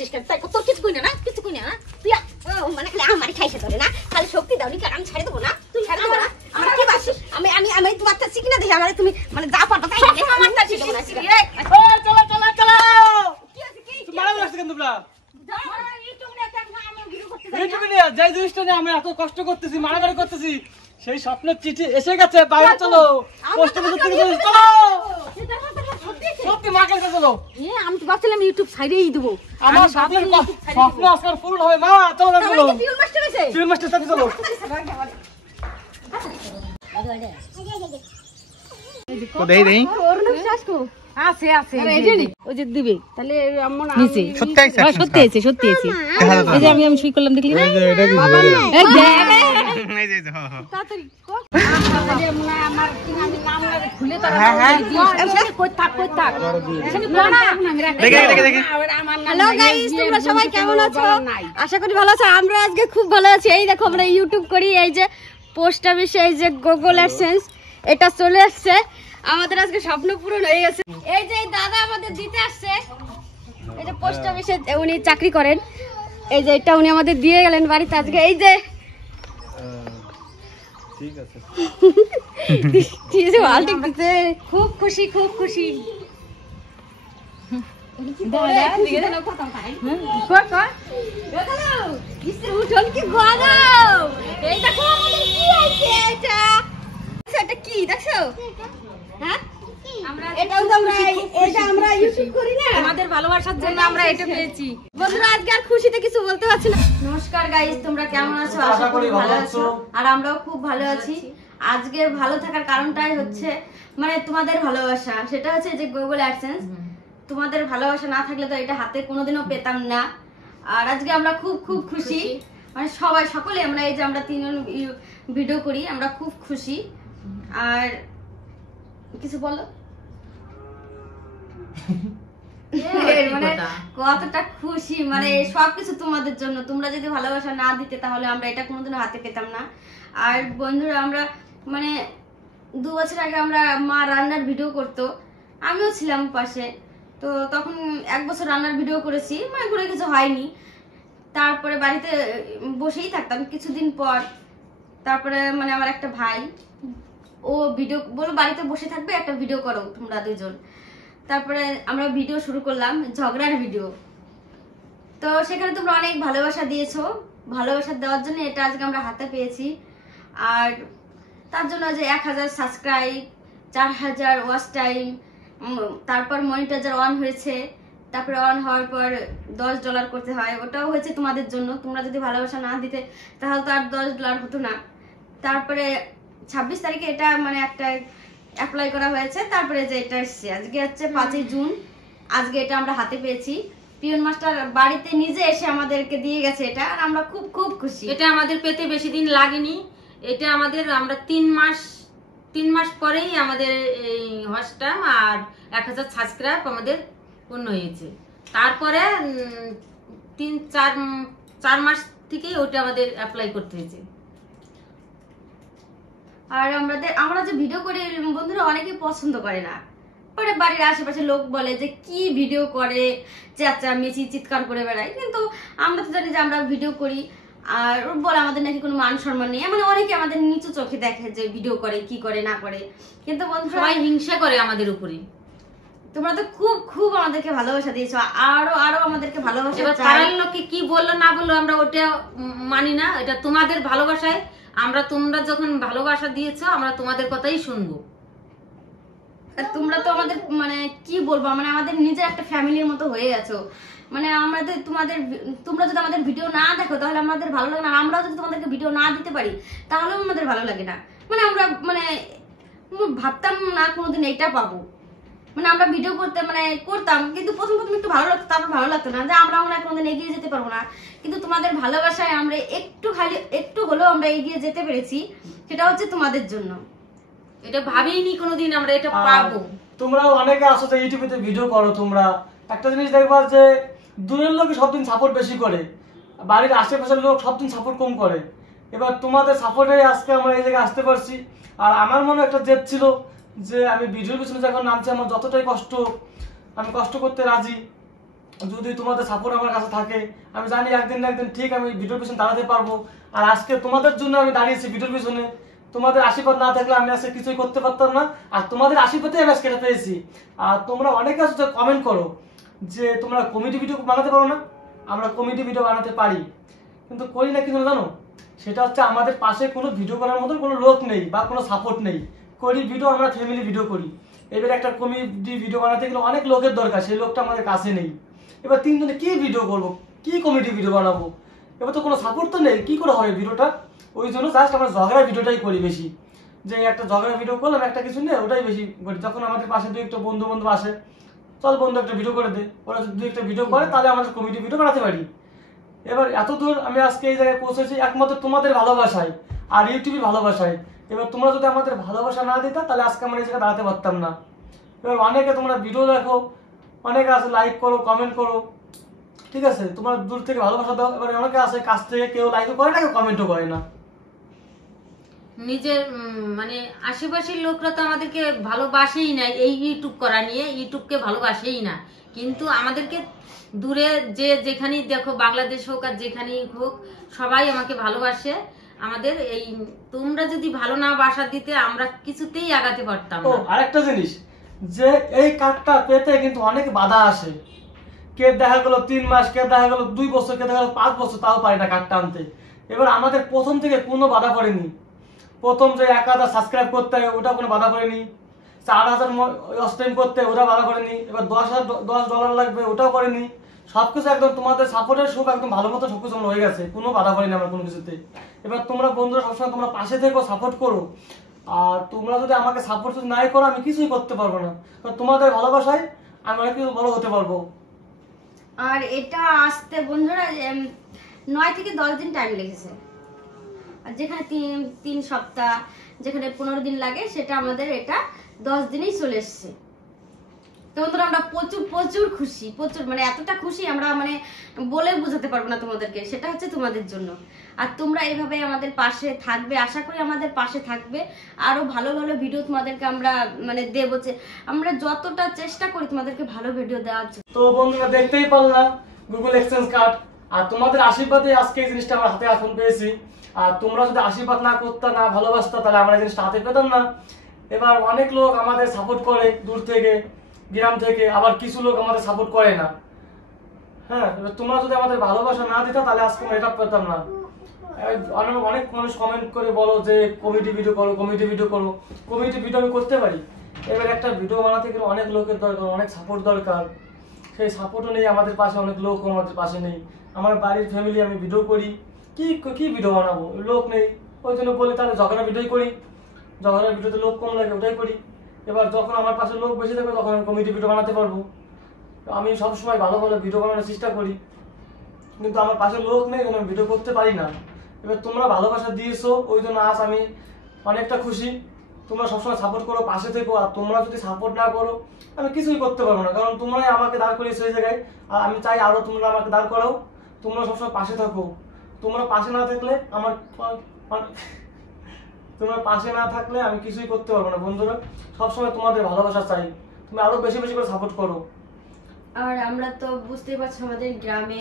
আসিস কেন? তাই তোর কিছু কই না কিছু কই না তুই মানে খালি আমারই খাইছে তোরে না, খালি শক্তি দাও নি, আমি ছাড়ে দেবো না, তুই ছাড়ে দেবো না। আমার কি বাসিস? আমি আমি আমি তোমার কাছে শিখি না দেখি আমারে তুমি মানে যা পারবা তাই লাগে আমার কাছে শিখো না। চলো চলো চলো কি আছে কি তুমি মারা যাচ্ছে কেন তোমরা? ইউটিউব নিয়ে আমি ভিডিও করতে যাই ইউটিউবে নিয়ে যে জিনিসটা নিয়ে আমরা এত কষ্ট করতেছি, মারামারি করতেছি, সেই স্বপ্নের চিঠি এসে গেছে। বাইরে চলো, পোস্ট অফিসে চলো, সত্যি মা কাছে চলো। আমি তো ভাবছিলাম ইউটিউব সাইডেই দেবো। আমার স্বপ্ন আজকাল পূরণ হবে। মা চলো না, চলো পিয়ন মাস্টার এসে ফিল্ম মাস্টার সাথে চলো। দেই দেই ওর না বিশ্বাস কো আছে আছে ওই যে দিবে তাহলে আমার নিচে সত্যি আছে, সত্যি আছে সত্যি আছে। এই যে আমি সুই করলাম দেখলি না? এটা কি এই দেখ এই যে হ্যাঁ হ্যাঁ তাড়াতাড়ি কো আমার আমি নাম লাগে খুলে তার কই থাক দেখে দেখে দেখে। হ্যালো গাইস, তোমরা সবাই কেমন আছো? আশা করি ভালো আছো। আমরা আজকে খুব ভালো আছি। এই দেখো আমরা ইউটিউব করি, এই যে পোস্ট অফিসে এই যে গুগল অ্যাডসেন্স এটা চলে আসছে। আমাদের আজকে স্বপ্ন পূরণ হয়ে গেছে। এই যে দাদা আমাদের দিতে আসছে, এই যে পোস্ট অফিসে উনি চাকরি করেন, এই যে এটা উনি আমাদের দিয়ে গেলেন বাড়িতে আজকে। এই যে ঠিক আছে খুব খুশি খুব খুশি। আমাদের ভালোবাসার জন্য আমরা এটা পেয়েছি। বন্ধুরা আজকে আর খুশিতে কিছু বলতে পারছি না। নমস্কার গাইস, তোমরা কেমন আছো? আশা করি ভালো আছো। আর আমরাও খুব ভালো আছি। আজকে ভালো থাকার কারণটাই হচ্ছে মানে তোমাদের ভালোবাসা। সেটা হচ্ছে যে গুগল অ্যাডসেন্স। তোমাদের ভালোবাসা না থাকলে তো এটা হাতে কোনোদিনও পেতাম না। আর আজকে আমরা খুব খুব খুশি, মানে সবাই সকলে আমরা এই যে আমরা তিনজন ভিডিও করি, আমরা খুব খুশি। আর কিছু বলো মানে কতটা খুশি, মানে সবকিছু তোমাদের জন্য। তোমরা যদি ভালোবাসা না দিতে তাহলে আমরা এটা কোনোদিনও হাতে পেতাম না। আর বন্ধুরা আমরা মানে 2 বছর আগে আমরা মা রান্নার ভিডিও করতো, আমিও ছিলাম পাশে। তো তখন 1 বছর রান্নার ভিডিও করেছি, মানে কোনো কিছু হয়নি। তারপরে বাড়িতে বসেই থাকতাম। কিছুদিন পর তারপরে মানে আমার একটা ভাই ও ভিডিও বলো বাড়িতে বসে থাকবে, একটা ভিডিও করো তোমরা দুজন। তারপরে আমরা ভিডিও শুরু করলাম, ঝগড়ার ভিডিও। তো সেখানে তোমরা অনেক ভালোবাসা দিয়েছো, ভালোবাসা দেওয়ার জন্য এটা আজকে আমরা হাতে পেয়েছি। আর তার জন্য যে 1000 সাবস্ক্রাইব, 4000 ওয়াচ টাইম, তারপর মনিটাইজার অন হয়েছে, তারপরে অন হওয়ার পর $10 করতে হয়, ওটাও হয়েছে তোমাদের জন্য। তোমরা যদি ভালোবাসা না দিতে তাহলে তো আর $10 হতো না। তারপরে 26 তারিখে এটা মানে একটা অ্যাপ্লাই করা হয়েছে। তারপরে যে এটা এসছে আজকে হচ্ছে 5ই জুন, আজকে এটা আমরা হাতে পেয়েছি। পিয়ন মাস্টার বাড়িতে নিজে এসে আমাদেরকে দিয়ে গেছে এটা, আর আমরা খুব খুব খুশি। এটা আমাদের পেতে বেশি দিন লাগেনি। এটা আমাদের আমরা 3 মাস পরেই আমাদের এই হটস্টার আর 1000 সাবস্ক্রাইব আমাদের পূর্ণ হয়েছে। তারপরে 4 মাস থেকেই ওটা আমাদের অ্যাপ্লাই করতে হয়েছে। আর আমরা যে ভিডিও করি বন্ধুরা অনেকেই পছন্দ করে না, পরে বাড়ির আশেপাশে লোক বলে যে কি ভিডিও করে, চেঁচা মেচি চিৎকার করে বেড়ায়। কিন্তু আমরা তো জানি যে আমরা ভিডিও করি, আর বলে আমাদের নাকি কোনো মান সম্মান নেই। মানে অনেকে আমাদের নিচু চোখে দেখে যে ভিডিও করে কি করে না করে। কিন্তু বন্ধুরা সবাই হিংসা করে আমাদের উপরে। তোমরা তো খুব খুব আমাদেরকে ভালোবাসা দিয়েছো, আরো আরো আমাদেরকে ভালোবাসা এবার পাড়ার লোকে কি বললো না বললো আমরা ওটা মানি না। এটা তোমাদের ভালোবাসায় তোমরা যখন ভালোবাসা দিয়েছো আমরা তোমাদের কথাই শুনবো। তোমরা তো আমাদের মানে কি বলবো, মানে আমাদের নিজের একটা ফ্যামিলির মতো হয়ে গেছো। মানে আমাদের তোমরা যদি আমাদের ভিডিও না দেখো তাহলে আমাদের ভালো লাগে না। আমরাও যদি তোমাদেরকে ভিডিও না দিতে পারি তাহলেও আমাদের ভালো লাগে না। মানে আমরা মানে ভাবতাম না কোনোদিন এটা পাবো। মানে আমরা ভিডিও করতাম, কিন্তু প্রথম একটু ভালো লাগতো, তারপর ভালো লাগতো না, যে আমরা মনে হয় কোনোদিন এগিয়ে যেতে পারবো না। কিন্তু তোমাদের ভালোবাসায় আমরা একটু হলেও আমরা এগিয়ে যেতে পেরেছি, সেটা হচ্ছে তোমাদের জন্য। এটা ভাবিনি কোনোদিন আমরা এটা পাবো। তোমরাও অনেকে আসো যে ইউটিউবে ভিডিও করো, তোমরা একটা জিনিস দেখবা যে দূরের লোক সবদিন সাপোর্ট বেশি করে, বাড়ির আশেপাশের লোক সবদিন সাপোর্ট কম করে। এবার তোমাদের সাপোর্টে আজকে আমরা এই জায়গায় আসতে পারছি। আর আমার মনে একটা জেদ ছিল যে আমি ভিডিওর পিছনে যখন নামছি, আমার যতটাই কষ্ট আমি কষ্ট করতে রাজি। যদি তোমাদের সাপোর্ট আমার কাছে থাকে আমি জানি একদিন না একদিন ঠিক আমি ভিডিওর পিছনে দাঁড়াতে পারবো। আর আজকে তোমাদের জন্য আমি দাঁড়িয়েছি ভিডিওর পিছনে। তোমাদের আশীর্বাদ না থাকলে আমি আজকে কিছুই করতে পারতাম না, আর তোমাদের আশীর্বাদে আমি আজকে এটা পেয়েছি। আর তোমরা অনেকে আছে কমেন্ট করো যে তোমরা কমেডি ভিডিও বানাতে পারো না। আমরা কমেডি ভিডিও বানাতে পারি, কিন্তু করি না, কিন্তু জানো সেটা হচ্ছে আমাদের পাশে কোনো ভিডিও করার মতন কোনো লোক নেই বা কোনো সাপোর্ট নেই। করি ভিডিও আমরা ফ্যামিলি ভিডিও করি। এবার একটা কমেডি ভিডিও বানাতে গেলে অনেক লোকের দরকার, সেই লোকটা আমাদের কাছে নেই। এবার তিনজনে কি ভিডিও করব, কি কমেডি ভিডিও বানাবো, এবার তো কোনো সাপোর্ট তো নেই, কি করে হবে ভিডিওটা? ওই জন্য জাস্ট আমরা ঝগড়া ভিডিওটাই করি বেশি, যে একটা ঝগড়া ভিডিও করলাম একটা কিছু নিয়ে, ওটাই বেশি করি। যখন আমাদের পাশে দু একটা বন্ধু আসে, চল বন্ধু একটা ভিডিও করে দে, ওরা যদি দু একটা ভিডিও করে তাহলে আমরা কমেডি ভিডিও বানাতে পারি। এবার এত দূর আমি আজকে এই জায়গায় পৌঁছেছি একমাত্র তোমাদের ভালোবাসায় আর ইউটিউবের ভালোবাসায়। এবার তোমরা যদি আমাদের ভালোবাসা না দিতা তাহলে আজকে আমরা এই জায়গায় দাঁড়াতে পারতাম না। এবার অনেকে তোমরা ভিডিও দেখো, অনেকে আছে লাইক করো, কমেন্ট করো, ঠিক আছে, তোমরা দূর থেকে ভালোবাসা দাও। এবার অনেকে আছে কাছ থেকে কেউ লাইকও করে না, কেউ কমেন্টও করে না। নিজের মানে আশেপাশের লোকরা তো আমাদেরকে ভালোবাসেই না, এই ইউটিউব করা নিয়ে ইউটিউবকে ভালোবাসেই না। কিন্তু আমাদেরকে দূরে যে যেখানেই দেখো, বাংলাদেশ হোক আর যেখানেই হোক, সবাই আমাকে ভালোবাসে। আমাদের এই তোমরা যদি ভালো না বাসা দিতে আমরা কিছুতেই আগাতে পারতাম ও না। আরেকটা জিনিস, যে এই কার্ডটা পেতে কিন্তু অনেক বাধা আসে। কে দেখা গেল 3 মাস, কে দেখা গেল 2 বছর, কে দেখা গেল 5 বছর, তাও পারে না কার্ডটা আনতে। এবার আমাদের প্রথম থেকে কোনো বাধা পড়েনি। প্রথম যে 1000 সাবস্ক্রাইব করতে হয় ওটা কোনো বাধা পড়েনি, 4000 স্ট্রিম করতে ওটা বাধা পড়েনি, এবার $10 লাগবে ওটাও করেনি। সবকিছু একদম তোমাদের সাপোর্টের সুখ একদম ভালো মতো সবকিছু হয়ে গেছে, কোনো বাধা পড়েনি আমার কোনো কিছুতে। এবার তোমরা বন্ধুরা সবসময় তোমরা পাশে থেকো, সাপোর্ট করো। আর তোমরা যদি আমাকে সাপোর্ট যদি নাই করো আমি কিছুই করতে পারবো না। তোমাদের ভালোবাসায় আমি অনেক কিছু বড় হতে পারবো। আর এটা আসতে বন্ধুরা 9 থেকে 10 দিন টাইম লেগেছে। আর যেখানে 3 সপ্তাহ, যেখানে 15 দিন লাগে, সেটা আমাদের এটা 10 দিনেই চলে এসছে। তো বন্ধুরা আমরা প্রচুর প্রচুর খুশি, প্রচুর মানে এতটা খুশি আমরা মানে বলে বোঝাতে পারবো না তোমাদেরকে। সেটা হচ্ছে তোমাদের জন্য। আর তোমরা এইভাবে আমাদের পাশে থাকবে, আশা করি আমাদের পাশে থাকবে। আরো ভালো ভালো ভিডিও তোমাদেরকে আমরা মানে দেবো, যে আমরা যতটা চেষ্টা করি তোমাদেরকে ভালো ভিডিও দেওয়ার জন্য। তো বন্ধুরা দেখতেই পারলাম গুগল এক্সচেঞ্জ কার্ড, আর তোমাদের আশীর্বাদে আজকে এই জিনিসটা আমার হাতে এখন পেয়েছি। আর তোমরা যদি আশীর্বাদ না করতে, না ভালোবাসতে, তাহলে আমরা এই জিনিসটা হাতে পেতাম না। এবার অনেক লোক আমাদের সাপোর্ট করে দূর থেকে, গ্রাম থেকে, আবার কিছু লোক আমাদের সাপোর্ট করে না। হ্যাঁ, এবার তোমরা যদি আমাদের ভালোবাসা না দিতা তাহলে আজকে আমরা এটা পেতাম না। অনেক মানুষ কমেন্ট করে বলো যে কমেডি ভিডিও করো, কমেডি ভিডিও করো। কমেডি ভিডিও আমি করতে পারি, এবার একটা ভিডিও বানাতে গেলে অনেক লোকের দরকার, অনেক সাপোর্ট দরকার। সেই সাপোর্টও নেই আমাদের পাশে, অনেক লোকও আমাদের পাশে নেই। আমার বাড়ির ফ্যামিলি আমি ভিডিও করি, কি ভিডিও বানাবো, লোক নেই। ওই জন্য বলি তাহলে ঝগড়া ভিডিওই করি, ঝগড়া ভিডিওতে লোক কম লাগে ওটাই করি। এবার যখন আমার পাশে লোক বেশি থাকবে তখন আমি কমেডি ভিডিও বানাতে পারবো। আমি সবসময় ভালো ভালো ভিডিও বানানোর চেষ্টা করি, কিন্তু আমার পাশে লোক নেই, আমি ভিডিও করতে পারি না। এবার তোমরা ভালোবাসা দিয়েছো, ওই জন্য আজ আমি অনেকটা খুশি। তোমরা সবসময় সাপোর্ট করো, পাশে থেকো। আর তোমরা যদি সাপোর্ট না করো আমি কিছুই করতে পারবো না, কারণ তোমরাই আমাকে দাঁড় করিয়েছো এই জায়গায়। আর আমি চাই আরো তোমরা আমাকে দাঁড় করাও। তোমরা সবসময় পাশে থাকো। তোমরা পাশে না থাকলে তোমরা পাশে না থাকলে আমি কিছুই করতে পারবো না। বন্ধুরা সবসময় তোমাদের ভালোবাসা চাই, তুমি আরো বেশি বেশি করে সাপোর্ট করো। আর আমরা তো বুঝতেই পারছো আমাদের গ্রামে,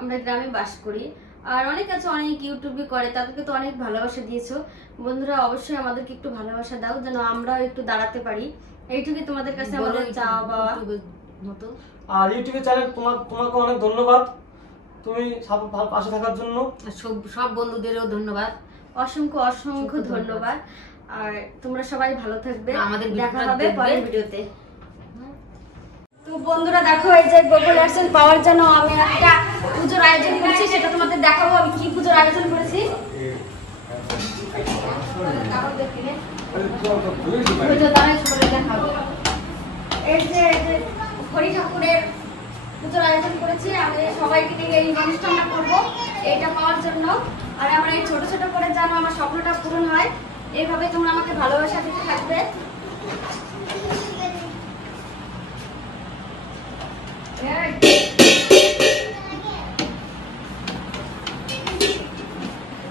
আমরা গ্রামে বাস করি। আর অনেক আছে অনেক ইউটিউবে করে, তাদেরকে তো অনেক ভালোবাসা দিয়েছো। বন্ধুরা অবশ্যই আমাদেরকে একটু ভালোবাসা দাও, যেন আমরাও একটু দাঁড়াতে পারি। এইটুকুই তোমাদের কাছে আমাদের চাওয়া পাওয়া মতো। আর ইউটিউবে চ্যানেল তোমাকে অনেক ধন্যবাদ, তুমি পাশে থাকার জন্য। সব বন্ধুদেরও ধন্যবাদ, অসংখ্য অসংখ্য ধন্যবাদ। আর তোমরা সবাই ভালো থাকবে, আমাদের দেখা হবে পরের ভিডিওতে। তো বন্ধুরা দেখো, এই যে গুগল অ্যাডসেন্স পাওয়ার জন্য আমি একটা পুজোর আয়োজন করেছি, সেটা তোমাদের দেখাবো আমি কি পুজোর আয়োজন করেছি। এই যে হরি ঠাকুরের পুজোর আয়োজন করেছি, আমি সবাইকে নিয়ে এই অনুষ্ঠানটা করবো এইটা পাওয়ার জন্য। আর আমার এই ছোট ছোট করে যেন আমার স্বপ্নটা পূরণ হয়, এইভাবে তোমরা আমাকে ভালোবাসা দিতে থাকবে।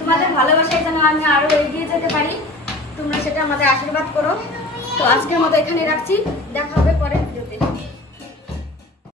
তোমাদের ভালোবাসায় যেন আমি আরো এগিয়ে যেতে পারি, তোমরা সেটা আমাদের আশীর্বাদ করো। তো আজকের মতো এখানে রাখছি, দেখা